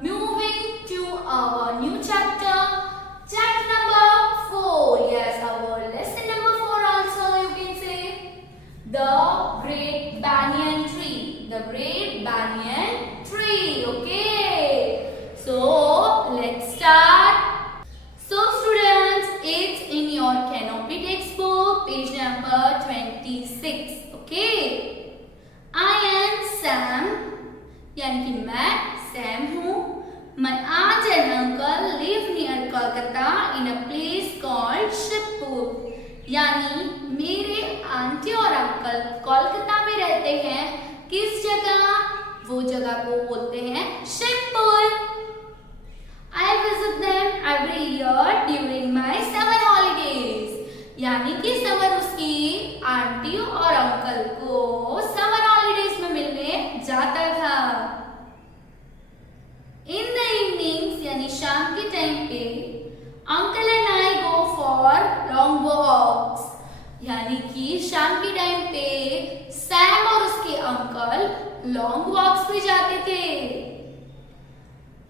moving to our new chapter, chapter number 4. Yes, our lesson number 4 also you can say. The Great Banyan Tree. The Great Banyan Tree. Okay. So, let's start. So, students, it's in your Canopy textbook, page number 26. Okay. I am Sam. यानी कि मैं Sam हूँ. My aunt and uncle live near Kolkata in a place called Shivpur. यानी मेरे aunty और uncle Kolkata में रहते हैं. किस जगह? वो जगह को बोलते हैं Shivpur. I visit them every year during my summer holidays. यानी कि समर उसकी आंटी और अंकल को समर हॉलीडेज में मिलने जाता था. In the evenings यानी शाम के टाइम पे uncle and I go for long walks. यानी कि शाम के टाइम पे सैम और उसके अंकल लॉन्ग वॉक्स पे जाते थे.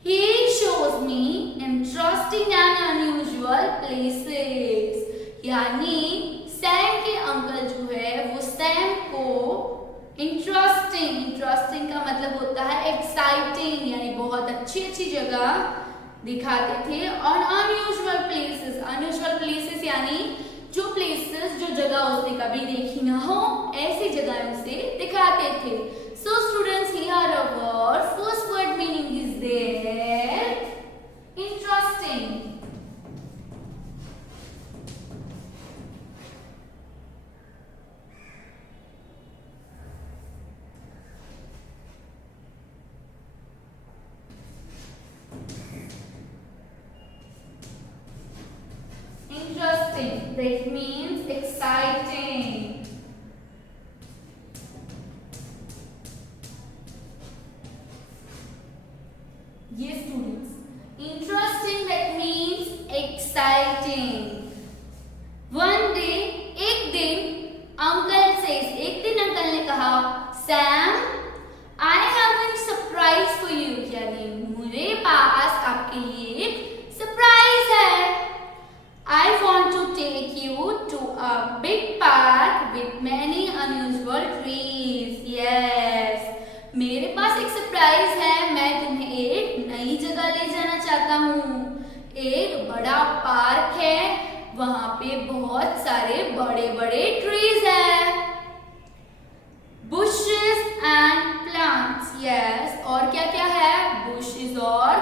He shows me interesting and unusual places. यानी सैम के अंकल जो है वो सैम को इंटरेस्टिंग का मतलब होता है एक्साइटिंग, यानी बहुत अच्छी अच्छी जगह दिखाते थे. और अनयूजुअल प्लेसेस यानी जो प्लेसेस जो जगह उसने कभी देखी ना हो ऐसी जगह उसे दिखाते थे. So students, here our first word meaning is there interesting. Interesting, that means exciting. Yes students, interesting that means exciting. One day, एक दिन अंकल ने कहा, Sam I have a surprise for you. यानी मेरे पास आपके लिए एक सरप्राइज है. I want to take you to a big park with many unusual trees. Yes, मेरे पास एक सरप्राइज है. मैं तुम्हें एक नई जगह ले जाना चाहता हूँ. एक बड़ा पार्क है, वहाँ पे बहुत सारे बड़े बड़े ट्रीज है. Bushes and plants. Yes, और क्या क्या है? Bushes और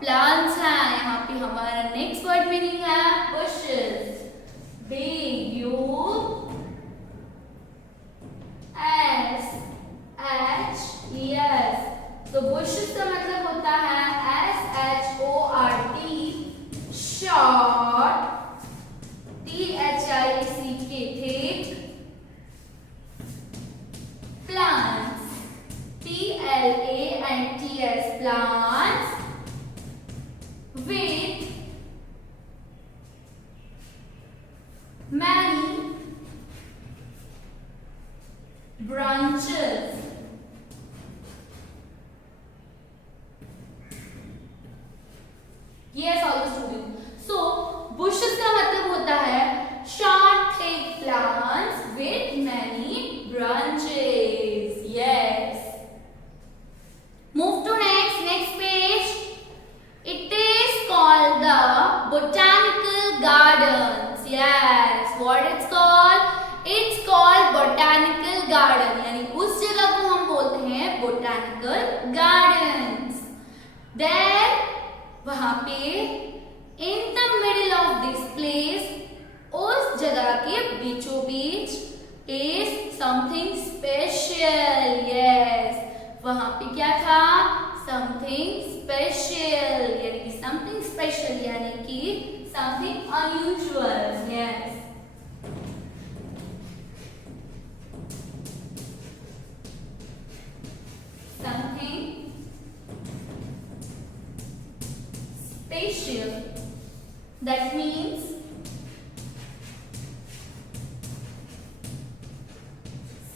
प्लांट्स हैं. यहाँ पे हमारा नेक्स्ट वर्ड मीनिंग है bushes. B-U-S-H. तो bushes का मतलब होता है S-H-O-R-T, short, T-H-I-C-K, thick, plants, P-L-A-N-T-S, plants, with many branches. Yes, all the students. So, bushes का मतलब होता है short, thick plants with many branches. Yes. Move to next page. It is called the Botanical Gardens. Yes, what it's called? It's called Botanical Garden. यानी उस जगह को हम बोलते हैं Botanical Gardens. Then वहाँ पे in the middle of this place, उस जगह के बीचों बीच is something special. Yes, वहाँ पे क्या था? Something special. यानी कि something special यानी कि something unusual. Yes. Something special. That means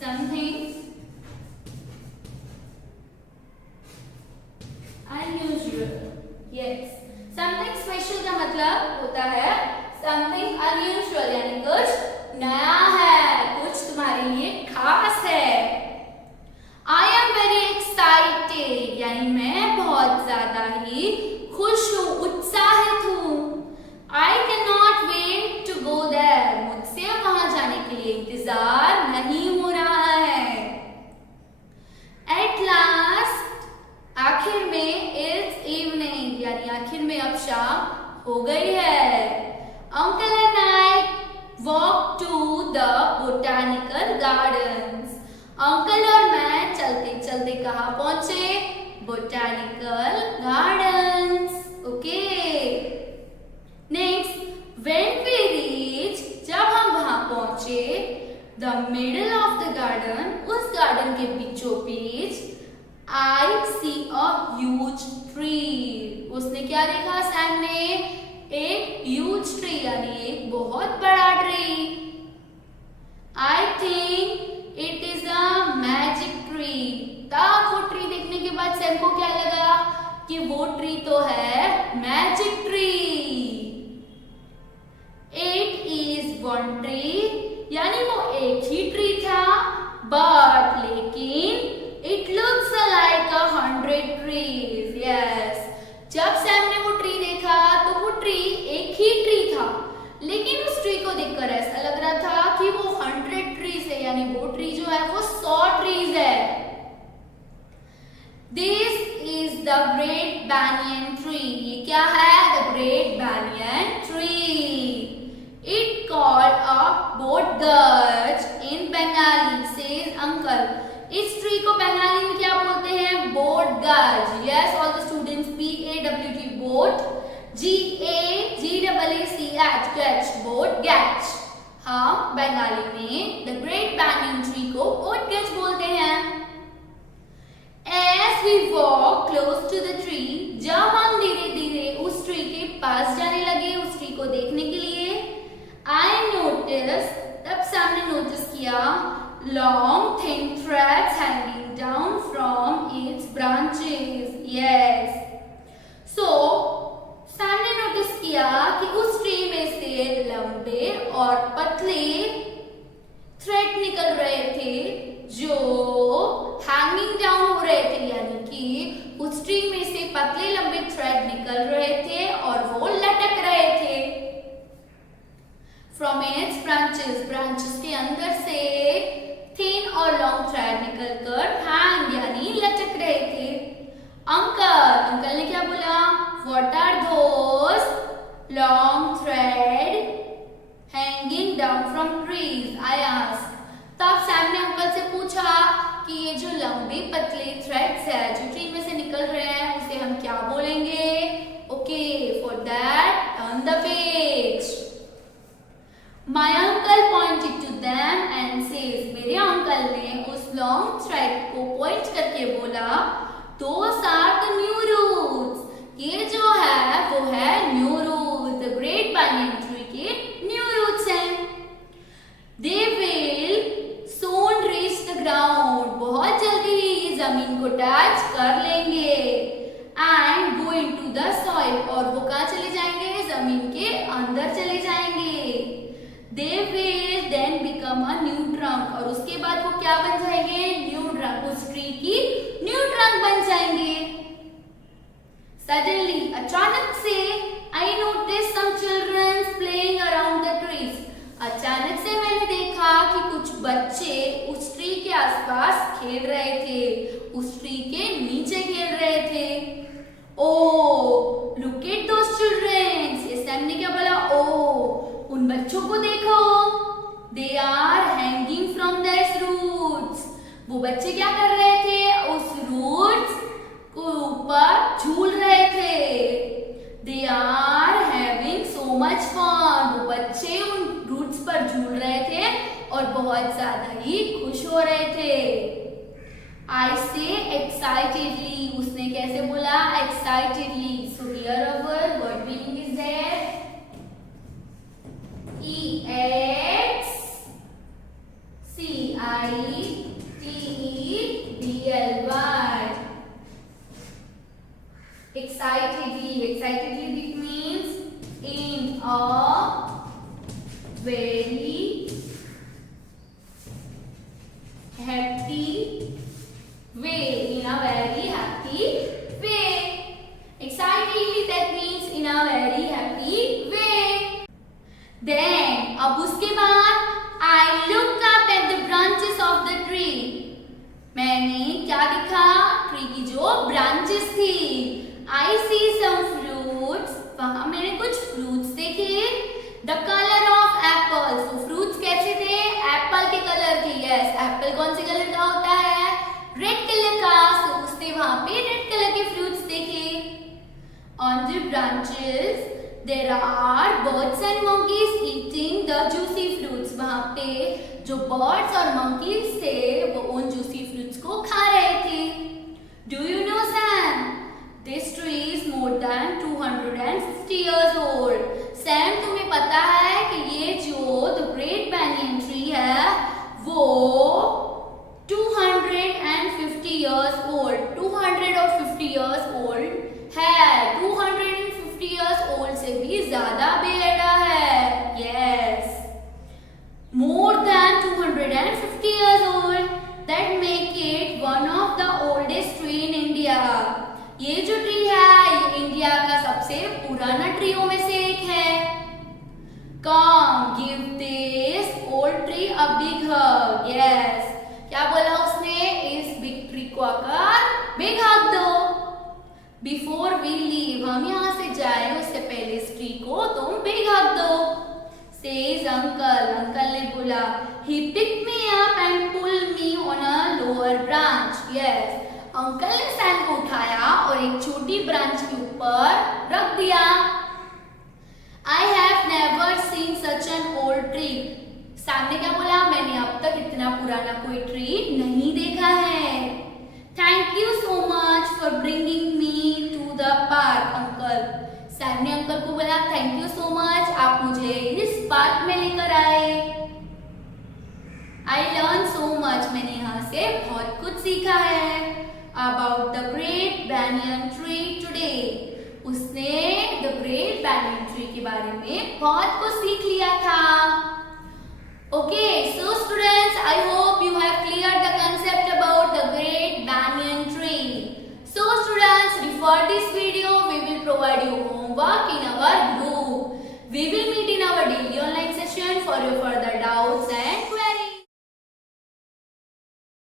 something unusual. खुश हूँ, उत्साहित हूँ। I cannot wait to go there. मुझसे वहां जाने के लिए इंतजार नहीं हो रहा है। At last, आखिर में it's evening, यानी आखिर में अब शाम हो गई है। Uncle and I walk to the botanical gardens. Uncle और मैं चलते चलते कहाँ पहुंचे? Botanical gardens. Okay, next, when we reach, जब हम वहां पहुंचे, the middle of the garden, उस गार्डन के बीचों बीच, I see a huge tree. उसने क्या देखा सैम ने? एक huge tree, यानी एक बहुत बड़ा tree. I think it is a magic tree. तब वो ट्री देखने के बाद सैम को क्या लगा कि वो ट्री तो है magic tree. It is one tree, यानी वो एक ही ट्री था, but लेकिन it looks like 100 trees. Yes, जब सैम ने वो ट्री देखा तो वो ट्री एक ही ट्री था, लेकिन उस ट्री को देखकर ऐसा लग रहा था कि वो 100 ट्रीज है, यानी वो ट्री जो है वो 100 ट्रीज है। This is the Great Banyan Tree. ये क्या है? The Great Banyan Tree. It called a bodgaj in Bengali, says uncle. इस ट्री को बंगाली में क्या बोलते हैं? bodgaj. Yes, all the students, B-A-W-G, boat, G-A-G-A-C-H, gach, bodgaj. हाँ, बंगाली में the Great Banyan Tree को bodgaj बोलते हैं। As we walk close to the tree, जब हम धीरे धीरे उस ट्री के पास जाने लगे, उस ट्री को देखने के लिए, I noticed, तब सामने नोटिस किया, long thin threads hanging down from its branches. Yes, so सामने नोटिस किया कि उस ट्री में से लंबे और पतले थ्रेड निकल रहे थे, जो हैंगिंग डाउन हो रहे थे, यानी कि उस ट्री में से पतले लंबे थ्रेड निकल रहे थे और वो लटक रहे थे। फ्रॉम इट्स ब्रांचेस, ब्रांचेस के अंदर से थिन और लॉन्ग थ्रेड निकलकर हैंग यानी लटक रहे थे। अंकल ने क्या बोला? What are those long thread hanging down from trees? I asked. तब सैम ने अंकल से पूछा कि ये जो लंबे पतले थ्रेड्स है जो ट्री में से निकल रहे हैं, उसे हम क्या बोलेंगे? Okay, for that turn the page. My uncle pointed to them and says, मेरे अंकल ने उस लॉन्ग थ्रेड को पॉइंट करके बोला, those are the new roots, ये जो है वो है new roots, the great banyan tree के न्यू रूट्स हैं। They will soon reach the ground, बहुत जल्दी ही ये जमीन को टच कर लेंगे, and go into the soil, और वो कहाँ चले जाएंगे? जमीन के अंदर चले जाएंगे। They will then become a new trunk, और उसके बाद वो क्या बन जाएंगे? न्यू ट्रंक, उस ट्री की न्यू ट्रंक बन जाएंगे। Suddenly, अचानक से, I noticed some children playing around the trees. अचानक से मैंने देखा कि कुछ बच्चे उस ट्री के आसपास खेल रहे थे, उस ट्री के नीचे खेल रहे थे। Oh, look at those children, इस टाइम ने क्या बोला? ओह, उन बच्चों को देखो, they are hanging from this roots. वो बच्चे क्या कर रहे थे? उस रूट्स को ऊपर झूल रहे थे। They are having so much fun, वो बच्चे उन रूट्स पर झूल रहे थे और बहुत ज्यादा ही खुश हो रहे थे। I say excitedly, उसने कैसे बोला? excitedly. So here our word meaning is there, excitedly. Excitedly it means in a very happy way. In a very happy way. Excited some fruits. वहाँ मैंने कुछ फ्रूट्स देखे. The color of apples. तो fruits कैसे थे? Apple के colour के. Yes, Apple कौन से कलर का होता है? रेड कलर का. तो उसने वहाँ पे रेड कलर के फ्रूट्स देखे. On the branches there are birds and monkeys eating the juicy fruits. वहाँ पे जो birds और monkeys थे वो उन juicy fruits को खा रहे थे. Do you know Sam? This tree is more than 250 years old. Sam, तुम्हें पता है कि ये जो the Great Banyan Tree है वो 250 years old, 250 years old है. 250 years old से भी ज्यादा बड़ा है. Yes, more than 250 years old. That make it one of the oldest tree in India. ये जो ट्री है ये इंडिया का सबसे पुराना ट्रीयों में से एक है. Come, give this old tree a big hug. Yes, क्या बोला उसने? इस बिग ट्री को आकर बिग हग दो. Before we leave, हम यहाँ से जाए उससे पहले इस ट्री को तुम बिग हग दो. Says uncle. अंकल ने बोला. He picked me up and pulled me on a lower branch. Yes, uncle ने सैम को उठाया और एक छोटी ब्रांच के ऊपर रख दिया. I have never seen such an old tree. Sam ने क्या बोला? मैंने अब तक इतना पुराना कोई ट्री नहीं देखा है. Thank you so much for bringing me to the park, uncle. Sam ने अंकल को बोला थैंक यू सो मच, आप मुझे इस पार्क में लेकर आए. I learned so much. मैंने यहाँ से बहुत कुछ सीखा है. About the Great Banyan Tree today. उसने the Great Banyan Tree के बारे में बहुत कुछ सीख लिया था. Okay, so students, I hope you have cleared the concept about the Great Banyan Tree. So students, refer this video. We will provide you homework in our group. We will meet in our daily online session for your further doubts and questions.